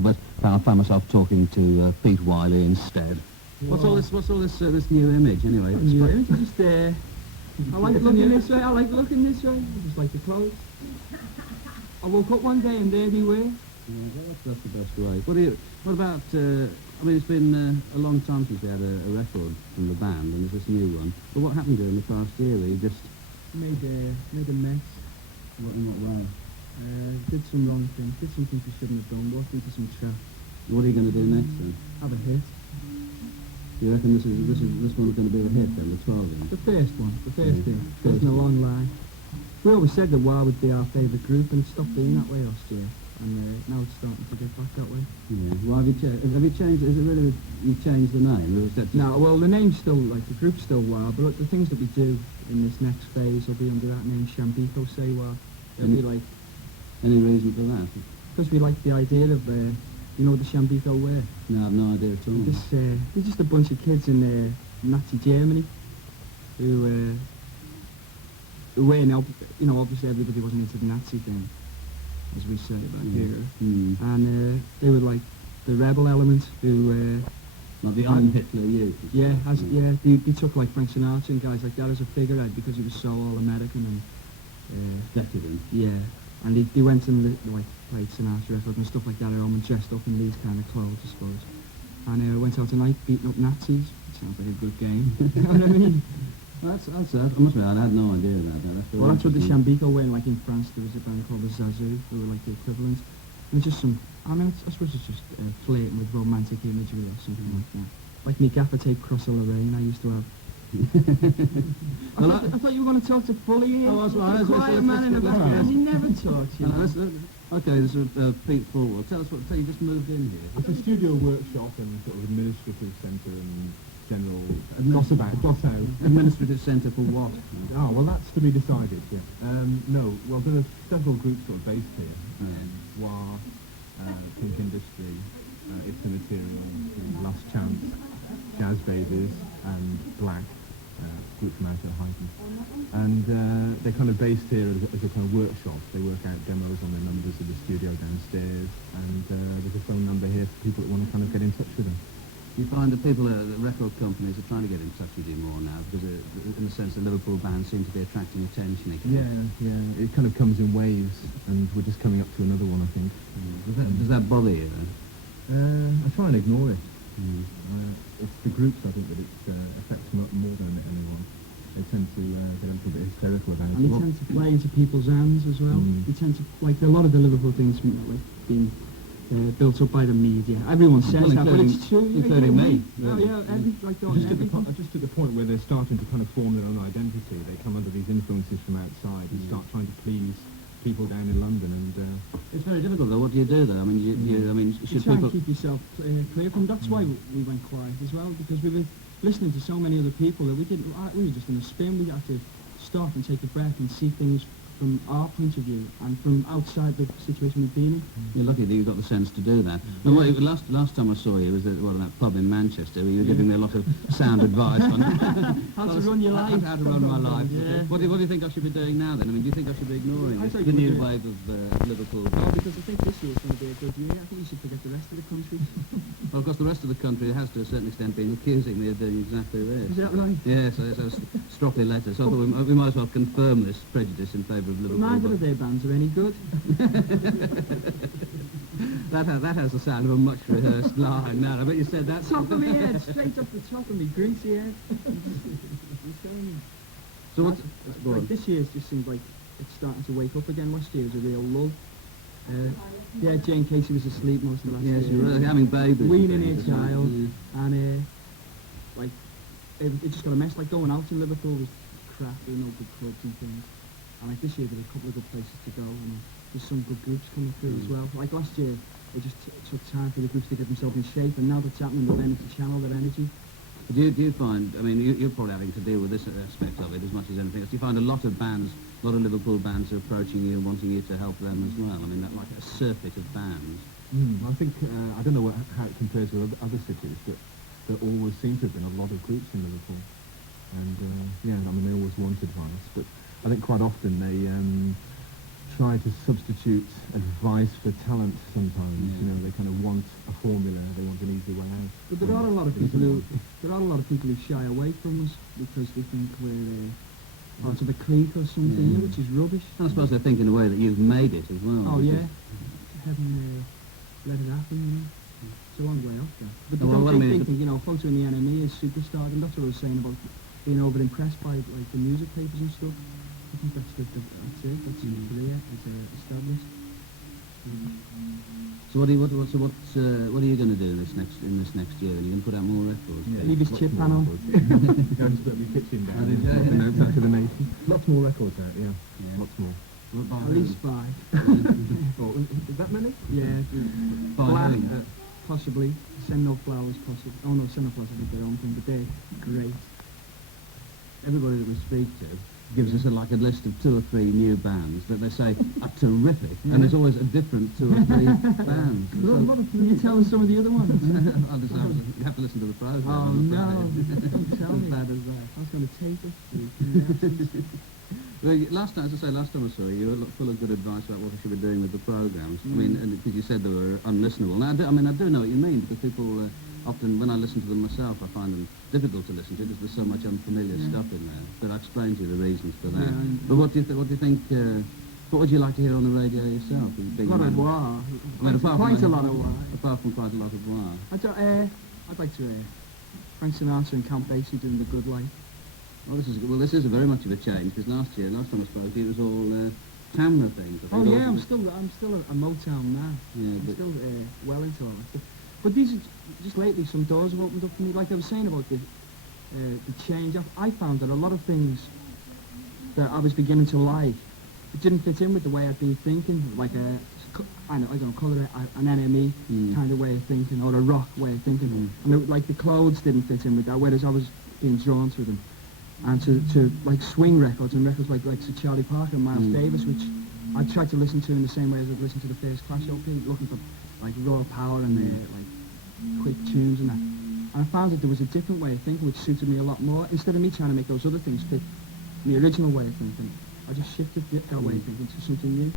but I found myself talking to Pete Wylie instead. What's all this new image anyway? New image is just I like looking this way. I like looking this way. I just like the clothes. I woke up one day and there they were. Yeah, that's the best way. What about? I mean, it's been a long time since we had a record from the band, and there's this new one. But what happened during the past year? We just made a mess. What in what way? Did some wrong things. Did some things we shouldn't have done. Walked into some trap. What are you going to do next then? Have a hit. Do you reckon this one's going to be the hit then, the 12 inch? The first one, the first thing. First in a long line. We always said that Wylie would be our favourite group, and it stopped being that way last year. And now it's starting to get back that way. Yeah. Well, have you changed? Is it really you've changed the name? Or is that just no, well, the name's still, like, the group's still Wylie, but look, the things that we do in this next phase will be under that name, Shambiko Say Wylie. It'll be like... Any reason for that? Because we like the idea of, you know what the Shambiko were? No, I have no idea at all. They're just a bunch of kids in Nazi Germany who were, you know, obviously everybody wasn't into the Nazi thing, as we say back here. And they were like the rebel element who... like the un-Hitler youth. Yeah, they took like Frank Sinatra and guys like that as a figurehead because he was so all-American and... decadent. Yeah, and they went and like played Sinatra records and stuff like that at home and dressed up in these kind of clothes, I suppose. And went out tonight beating up Nazis. It sounds like a good game. You know what I mean? That's I must admit, I had no idea about that. That's what the Shambiko were in. Like in France, there was a band called the Zazu, who were like the equivalent. And just some, I mean, I suppose it's just flirting with romantic imagery or something like that. Like me gaffer tape Cross Lorraine I used to have. I thought you were going to talk to Fully here. Oh, that's right. He's a quiet man in the background. He never talks, you know. Okay, this is Pete Fulwell. Tell you just moved in here. It's a studio workshop and sort of administrative centre and general Dotto. Administrative centre for what? Oh, well, that's to be decided, yeah. No, well, there are several groups sort of based here. War, Pink Industry, It's the Material, Last Chance, Jazz Babies, and Black, group from out at Highton. And they're kind of based here as a kind of workshop. They work out demos on their numbers in the studio downstairs, and there's a phone number here for people that want to kind of get in touch with them. You find that people, the record companies are trying to get in touch with you more now, because in a sense the Liverpool bands seem to be attracting attention again. Yeah, it kind of comes in waves, and we're just coming up to another one, I think. Does that bother you? I try and ignore it. It's the groups, I think, that it affects more than anyone. They tend to get a bit hysterical about it. And they tend to play into people's hands as well. They tend to, like, a lot of the Liverpool things like being built up by the media. Everyone says that, but it's true. Including me. Oh, yeah, just at the point where they're starting to kind of form their own identity. They come under these influences from outside and start trying to please people down in London, and it's very difficult though. What do you do though? I mean, should try people and keep yourself clear from? That's why we went quiet as well, because we were listening to so many other people that we were just in a spin. We had to stop and take a breath and see things from our point of view and from outside the situation we've been in. You're lucky that you got the sense to do that. And last time I saw you was at that pub in Manchester where you were giving me a lot of sound advice on how to run your life. How to run my life. Yeah. What do you think I should be doing now then? I mean, do you think I should be ignoring the new wave of Liverpool? Oh, because I think this year's going to be a good year. I think you should forget the rest of the country. Well, of course, the rest of the country has to a certain extent been accusing me of doing exactly this. Is that right? Yes, stroppy letter. So I thought we might as well confirm this prejudice in favour of Liverpool. Neither of their bands are any good. That has the sound of a much rehearsed line. Now, I bet you said that. Top of my head, straight off the top of me greasy head. So what's like this year's just seems like it's starting to wake up again. Last year was a real lull. Yeah, Jane Casey was asleep most of last year. Yes, she was having babies. Weaning her child, and like it just got a mess. Like going out in Liverpool was crap. There were no good clubs and things. And like this year there were a couple of good places to go, and there's some good groups coming through as well. Like last year, it just took time for the groups to get themselves in shape, and now that's happening with them to channel their energy. Do you find, I mean, you're probably having to deal with this aspect of it as much as anything else. Do you find a lot of bands, a lot of Liverpool bands are approaching you and wanting you to help them as well? I mean, that like a circuit of bands. I think, I don't know how it compares with other cities, but there always seems to have been a lot of groups in Liverpool. And, yeah, I mean, they always want advice, but I think quite often they try to substitute advice for talent sometimes. You know, they kind of want there are a lot of people who shy away from us because they think we're part of a clique or something, which is rubbish. I suppose they think in a way that you've made it as well. Oh yeah, haven't let it happen, you know. It's a long way off there. But they don't think, you know, Photo in the NME is superstar, and that's what I was saying about being over-impressed by like the music papers and stuff. I think that's it, that's the career, it's established. So what are you going to do in this next year? Are you going to put out more records? Yeah, leave his chip panel. Going to split my kitchen down. Back to the nation. Lots more records out, yeah. Lots more. At least 5. Is that many? Yeah. Black, possibly. Send No Flowers, possibly. Oh no, Send No Flowers will be their own thing, but they're great. everybody that we speak to gives us a list of 2 or 3 new bands that they say are terrific, and there's always a different 2 or 3 bands. Can you tell us some of the other ones? You have to listen to the program. Oh no, don't tell me. Bad as that. I was going to take it. Well, last time I saw you, you were full of good advice about what we should be doing with the programs. I mean, because you said they were unlistenable. Now, I do know what you mean, because people often, when I listen to them myself, I find them difficult to listen to because there's so much unfamiliar stuff in there. But I explained to you the reasons for that. But what do you think? What would you like to hear on the radio yourself? A lot of wah. Quite a lot of wah. Apart from quite a lot of wah. I'd like to Frank Sinatra and Count Basie doing The Good Life. Well, this is a very much of a change, because last time I spoke to you, it was all Tamra things. Oh yeah, I'm still a Motown man. Yeah, I'm still well into all that. But these are just lately some doors have opened up for me. Like I was saying about the change, I found that a lot of things that I was beginning to like, it didn't fit in with the way I'd been thinking. Like I don't know, call it an NME kind of way of thinking, or a rock way of thinking. And like the clothes didn't fit in with that, whereas I was being drawn to them. And to like swing records and records like Sir Charlie Parker and Miles Davis, which I tried to listen to in the same way as I'd listen to the first Clash LP, looking for like raw power and like quick tunes and that. And I found that there was a different way of thinking which suited me a lot more. Instead of me trying to make those other things fit the original way of thinking, I just shifted that way of thinking to something new.